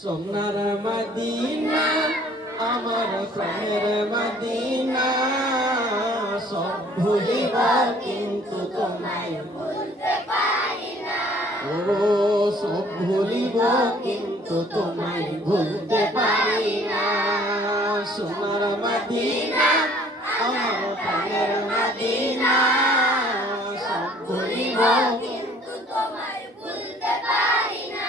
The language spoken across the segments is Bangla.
সোনার মদিনা আমার প্রাণের মদিনা, সব ভুলিব কিন্তু তোমায় ভুলতে পারি না। ও সব ভুলিব কিন্তু তোমায় ভুলতে পারি না। সোনার মদিনা আমার প্রাণের মদিনা, সব ভুলিব কিন্তু তোমায় ভুলতে পারি না।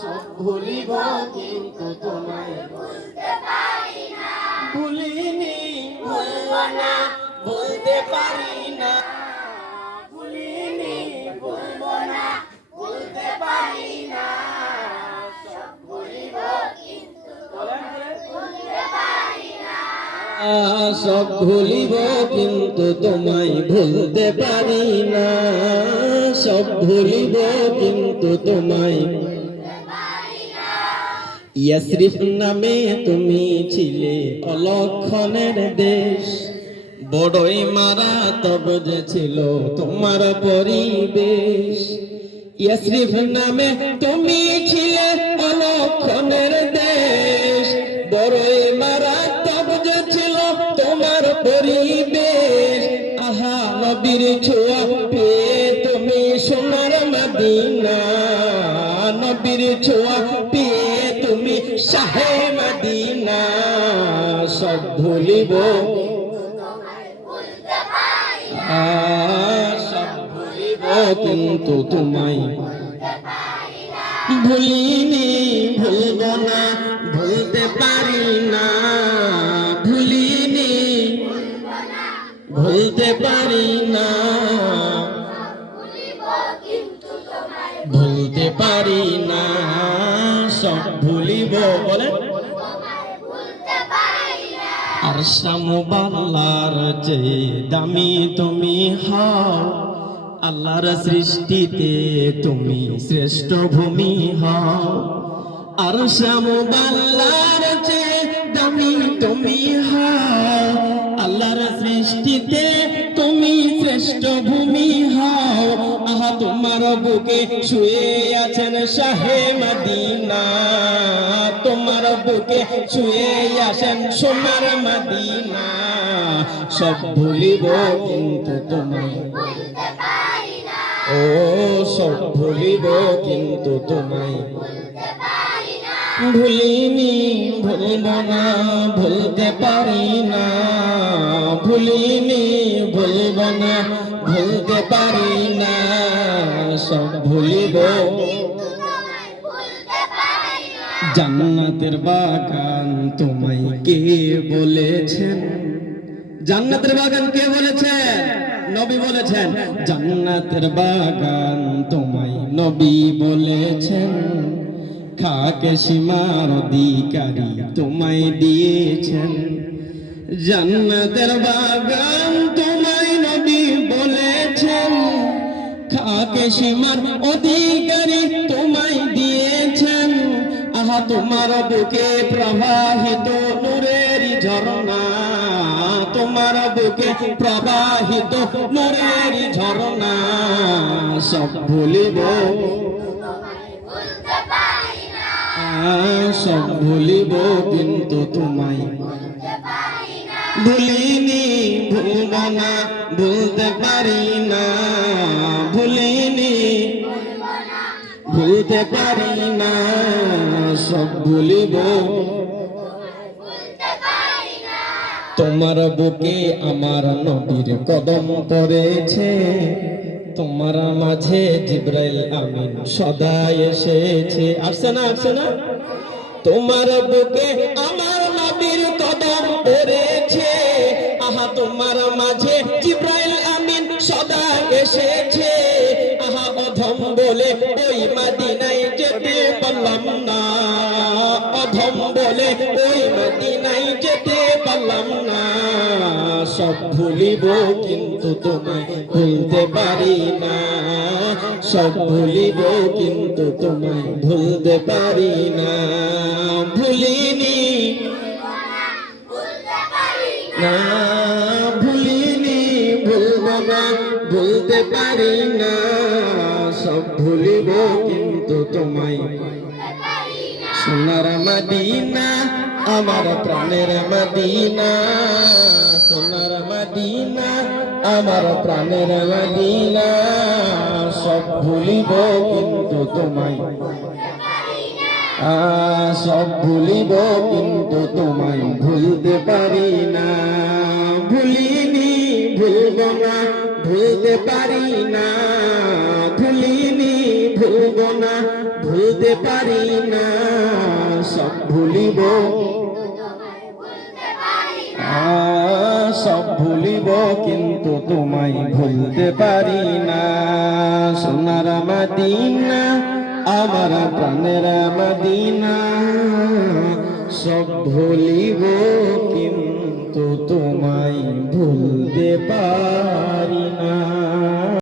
সব ভুলিব কিন্তু তোমায় ভুলতে পারি না। ভুলিনি ভুলব না ভুলতে পারি না। ভুলিনি ভুলব না ভুলতে পারি না। সব ভুলিব কিন্তু তোমায় ভুলতে পারি না। সব ভুলিব কিন্তু তোমায় ভুলতে পারি না। সব ভুলিব কিন্তু তোমায় ইয়াসরিফ নামে তুমি ছিলে অলক্ষণের দেশ, বড়ই মারাত্মক যে ছিল তোমার পরিবেশ। ইয়াসরিফ নামে তুমি ছিলে অলক্ষণের দেশ, বড়ই মারাত্মক যে ছিল তোমার পরিবেশ। আহা নবীর ছোঁয়া পেয়ে তুমি সোনার মদিনা, নবীর ছোঁয়া পেয়ে তুমি শাহে মদিনা। সব ভুলিব সব ভুলিব কিন্তু তোমায় ভুলিনি ভুলব না ভুলতে পারি না। ভুলিনি ভুলতে পারি না। ভুলতে পারি না। সব ভুলিব বলে আর শামুবাল্লার চেয়ে দামি তুমি হও, আল্লাহর সৃষ্টিতে তুমি শ্রেষ্ঠ ভূমি হও। আর শামুবাল্লার চেয়ে দামি তুমি হও, আল্লাহর সৃষ্টিতে তুমি শ্রেষ্ঠ ভূমি হও। আহা তোমার বুকে শুয়ে আছেন শাহে মদিনা, তোমার বুকে শুয়ে আছেন সোনার মদিনা। সব ভুলিব কিন্তু তোমায় ভুলতে পারি না। ও সব ভুলিব কিন্তু তোমায় ভুলতে পারি না। ভুলিনি ভুলব না ভুলতে পারি না। ভুলিনি ভুলব না ভুলতে পারি না। সব ভুলিব জান্নাতের বাগান তোমায় কে বলেছেন? জান্নাতের বাগান কে বলেছেন? নবী বলেছেন। জান্নাতের বাগান তোমায় নবী বলেছেন। খাকে সীমার অধিকারী তোমায় দিয়েছেন। জান্নাতের বাগান তোমায় নবী বলেছেন। খাকে সীমার অধিকারী তোমায় দিয়েছেন। আহা তোমার বুকে প্রবাহিত নূরের ঝরনা, তোমার বুকে প্রবাহিত নূরের ঝরনা। সব ভুলিব সব ভুলিব কিন্তু তোমায় ভুলিনি ভুলব না ভুলতে পারি না। ভুলিনি ভুলতে পারি না। সব ভুলিব তোমার বুকে আমার নবীর কদম পড়েছে। তোমার মাঝে জিবরাইল আমিন সদা এসেছে। আসছে না আসছে না? তোমার বুকে আমার নবীর কদম পড়েছে। আহা তোমার মাঝে জিবরাইল আমিন সদা এসেছে। আহা অধম বলে ওই মদিনায় যেতে পারলাম না। অধম বলে ওই মদিনায় যেতে পারলাম না। সব ভুলিব কিন্তু তোমায় ভুলতে পারি না। সব ভুলিব কিন্তু তোমায় ভুলতে পারি না। ভুলিনি না ভুলিনি ভুলব না ভুলতে পারি না। সব ভুলিব কিন্তু তোমায় সোনার মদিনা আমার প্রাণের মদিনা, সোনার মদিনা আমার প্রাণের মদিনা, সব ভুলিব কিন্তু তোমায়, সব ভুলিব কিন্তু তোমায় ভুলতে পারি না। ভুলিনি ভুলব না, ভুলতে পারি না, ভুলিনি ভুলব না, ভুলতে পারি না, সব ভুলিব, সব ভুলিব কিন্তু তোমায় ভুলতে পারি না। সোনার মদিনা আমার প্রাণের মদিনা, সব ভুলিব কিন্তু তোমায় ভুলতে পারি